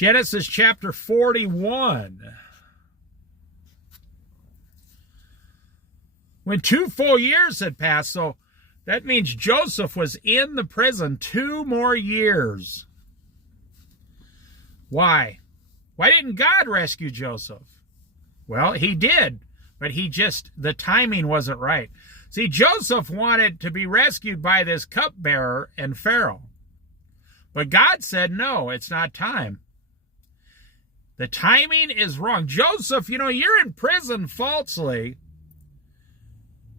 Genesis chapter 41. When 2 full years had passed, so that means Joseph was in the prison 2 more years. Why? Why didn't God rescue Joseph? Well, he did, but the timing wasn't right. See, Joseph wanted to be rescued by this cupbearer and Pharaoh. But God said, no, it's not time. The timing is wrong. Joseph, you're in prison falsely.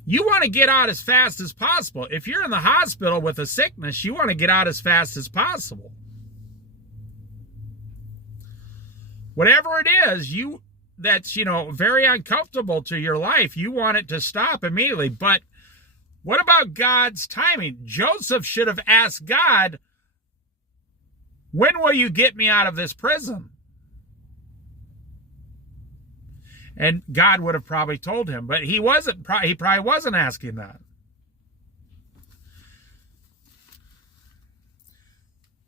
You want to get out as fast as possible. If you're in the hospital with a sickness, you want to get out as fast as possible. Whatever it is, that's very uncomfortable to your life, you want it to stop immediately. But what about God's timing? Joseph should have asked God, when will you get me out of this prison? And God would have probably told him, but he probably wasn't asking that.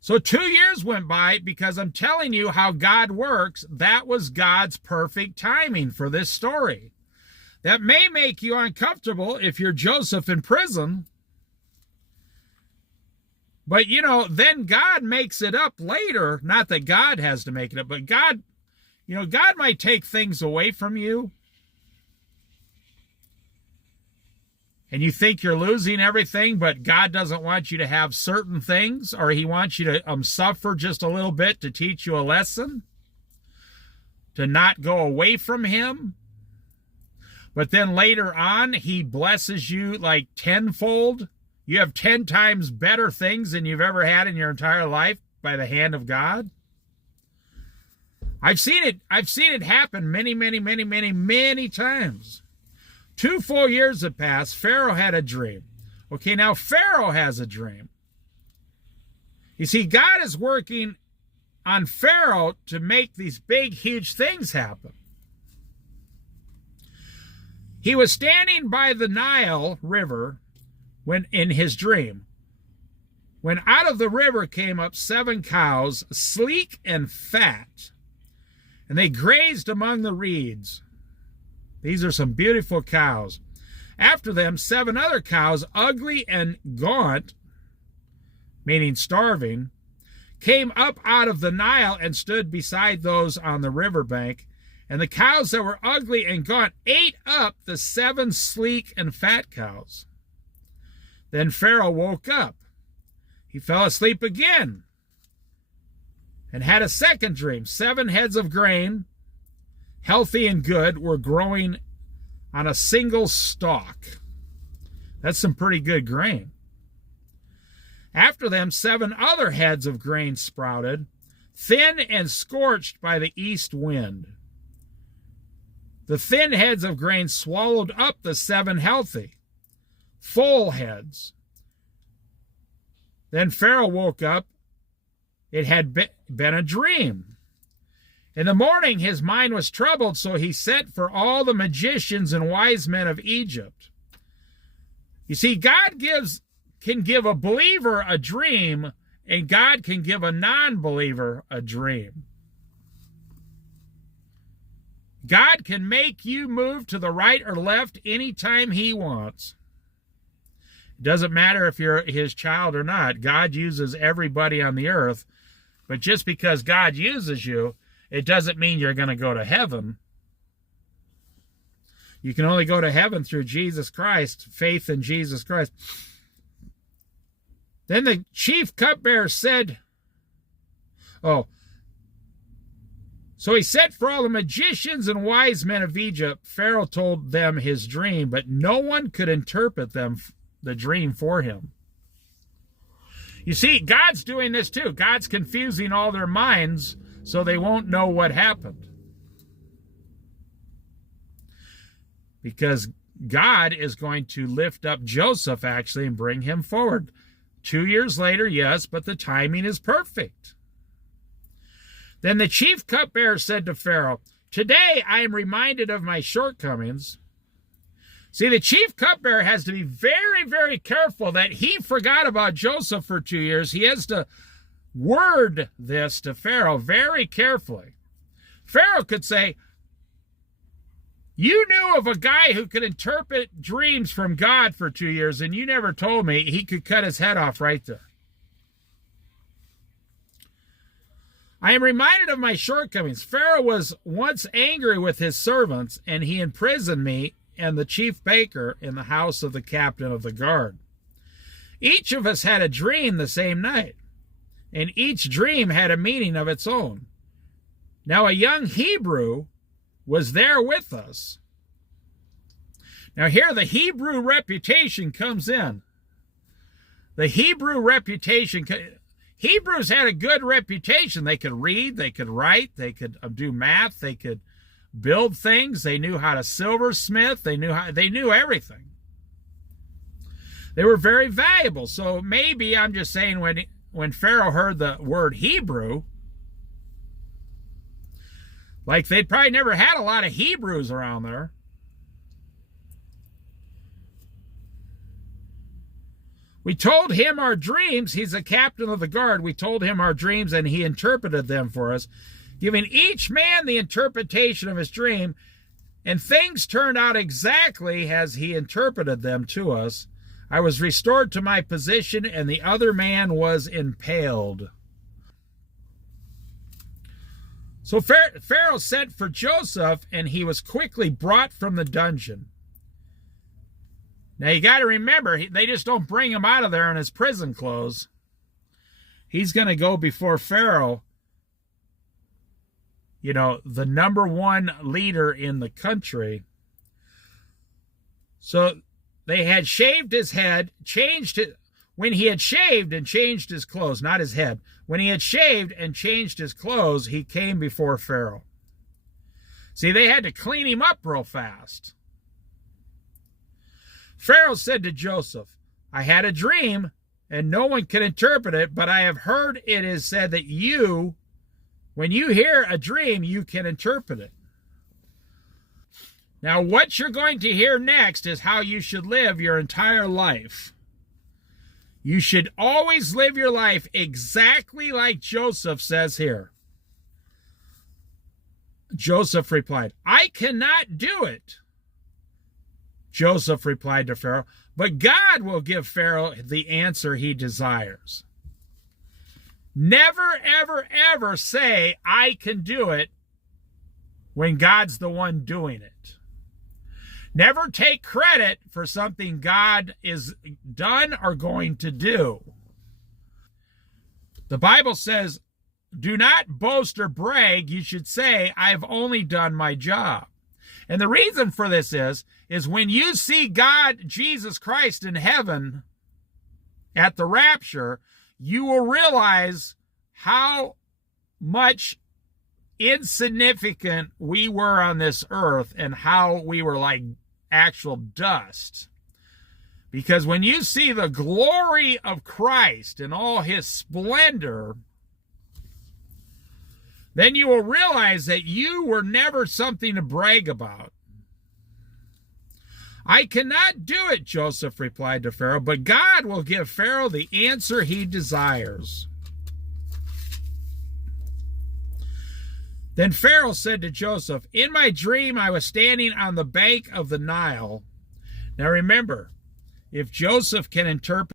So 2 years went by because I'm telling you how God works. That was God's perfect timing for this story. That may make you uncomfortable if you're Joseph in prison. But, then God makes it up later. Not that God has to make it up, but God might take things away from you. And you think you're losing everything, but God doesn't want you to have certain things, or he wants you to suffer just a little bit to teach you a lesson, to not go away from him. But then later on, he blesses you like tenfold. You have 10 times better things than you've ever had in your entire life by the hand of God. I've seen it happen many times. 2 full years have passed. Pharaoh had a dream. Okay, now Pharaoh has a dream. You see, God is working on Pharaoh to make these big, huge things happen. He was standing by the Nile River when in his dream, when out of the river came up 7 cows, sleek and fat, and they grazed among the reeds. These are some beautiful cows. After them, 7 other cows, ugly and gaunt, meaning starving, came up out of the Nile and stood beside those on the riverbank. And the cows that were ugly and gaunt ate up the 7 sleek and fat cows. Then Pharaoh woke up. He fell asleep again and had a second dream. 7 heads of grain, healthy and good, were growing on a single stalk. That's some pretty good grain. After them, 7 other heads of grain sprouted, thin and scorched by the east wind. The thin heads of grain swallowed up the 7 healthy, full heads. Then Pharaoh woke up. It had been a dream. In the morning, his mind was troubled, so he sent for all the magicians and wise men of Egypt. You see, God can give a believer a dream, and God can give a non-believer a dream. God can make you move to the right or left anytime he wants. It doesn't matter if you're his child or not. God uses everybody on the earth. But just because God uses you, it doesn't mean you're going to go to heaven. You can only go to heaven through Jesus Christ, faith in Jesus Christ. Then the chief cupbearer said, so he sent for all the magicians and wise men of Egypt. Pharaoh told them his dream, but no one could interpret the dream for him. You see, God's doing this too. God's confusing all their minds so they won't know what happened. Because God is going to lift up Joseph, actually, and bring him forward. 2 years later, yes, but the timing is perfect. Then the chief cupbearer said to Pharaoh, "Today I am reminded of my shortcomings." See, the chief cupbearer has to be very, very careful that he forgot about Joseph for 2 years. He has to word this to Pharaoh very carefully. Pharaoh could say, you knew of a guy who could interpret dreams from God for 2 years, and you never told me. He could cut his head off right there. I am reminded of my shortcomings. Pharaoh was once angry with his servants, and he imprisoned me and the chief baker in the house of the captain of the guard. Each of us had a dream the same night, and each dream had a meaning of its own. Now a young Hebrew was there with us. Now here the Hebrew reputation comes in. The Hebrew reputation, Hebrews had a good reputation. They could read, they could write, they could do math, they could build things, they knew how to silversmith, they knew everything. They were very valuable. So maybe I'm just saying when Pharaoh heard the word Hebrew, like they'd probably never had a lot of Hebrews around there. We told him our dreams. He's the captain of the guard. We told him our dreams, and he interpreted them for us, giving each man the interpretation of his dream, and things turned out exactly as he interpreted them to us. I was restored to my position, and the other man was impaled. So Pharaoh sent for Joseph, and he was quickly brought from the dungeon. Now you got to remember, they just don't bring him out of there in his prison clothes. He's going to go before Pharaoh, you know, the #1 leader in the country. So they had shaved his head, changed it. When he had shaved and changed his clothes, not his head, when he had shaved and changed his clothes, he came before Pharaoh. See, they had to clean him up real fast. Pharaoh said to Joseph, I had a dream, and no one can interpret it, but I have heard it is said that you, when you hear a dream, you can interpret it. Now, what you're going to hear next is how you should live your entire life. You should always live your life exactly like Joseph says here. Joseph replied, I cannot do it. Joseph replied to Pharaoh, but God will give Pharaoh the answer he desires. Never, ever, ever say, I can do it, when God's the one doing it. Never take credit for something God is done or going to do. The Bible says, do not boast or brag. You should say, I've only done my job. And the reason for this is when you see God, Jesus Christ in heaven at the rapture, you will realize how much insignificant we were on this earth and how we were like actual dust. Because when you see the glory of Christ and all his splendor, then you will realize that you were never something to brag about. I cannot do it, Joseph replied to Pharaoh, but God will give Pharaoh the answer he desires. Then Pharaoh said to Joseph, in my dream I was standing on the bank of the Nile. Now remember, if Joseph can interpret